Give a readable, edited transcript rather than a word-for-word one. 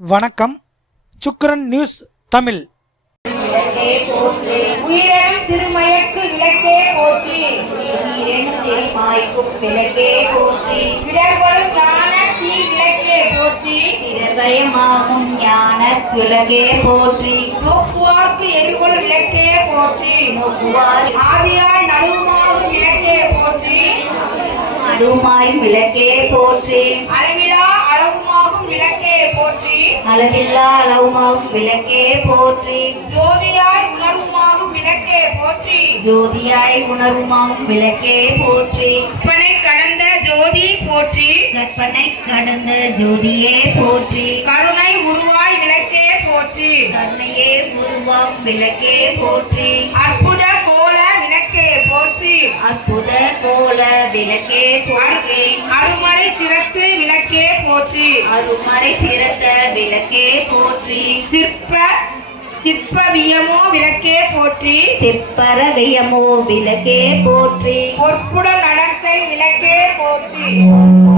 வணக்கம். சுக்கிரன் நியூஸ் தமிழ். உயிரினும் திருமயக்கு விளக்கே போற்றி, திருமாய்க்கும் விளக்கே போற்றி, இடர்வரும் ஞான தீ விளக்கே போற்றி, இடர்வயமாகும் ஞான விளக்கே போற்றி, நோக்குவார்க்கு எரிபொருள் விளக்கே போற்றி, நோக்குவார் ஆதியாய் நடுவுமாகும் விளக்கே போற்றி, நடுவுமாய் விளக்கே போற்றி, அளவிலா அளவுமாகும் விளக்கே போற்றி, அளவில்லா அளவுமாகும் விளக்கே போற்றி, ஜோதியாய் உணர்வுமாகும் விளக்கே போற்றி, ஜோதியாய் உணர்வுமாகும் விளக்கே போற்றி, கற்பனை கடந்த ஜோதி போற்றி, கற்பனை கடந்த ஜோதியே போற்றி, கருணை உருவாய் விளக்கே போற்றி, கருணையே உருவாம் விளக்கே போற்றி, அற்புத கோல விளக்கே போற்றி, அற்புத கோல விளக்கே போற்றி, அருமறை சிறத்து விளக்கே போற்றி, அருமறை சிறத்த விளக்கே போற்றி, சிற்பவியமோ விளக்கே போற்றி, சிற்பரவியமோ விளக்கே போற்றி, பொற்புடன் நடத்தை விளக்கே போற்றி.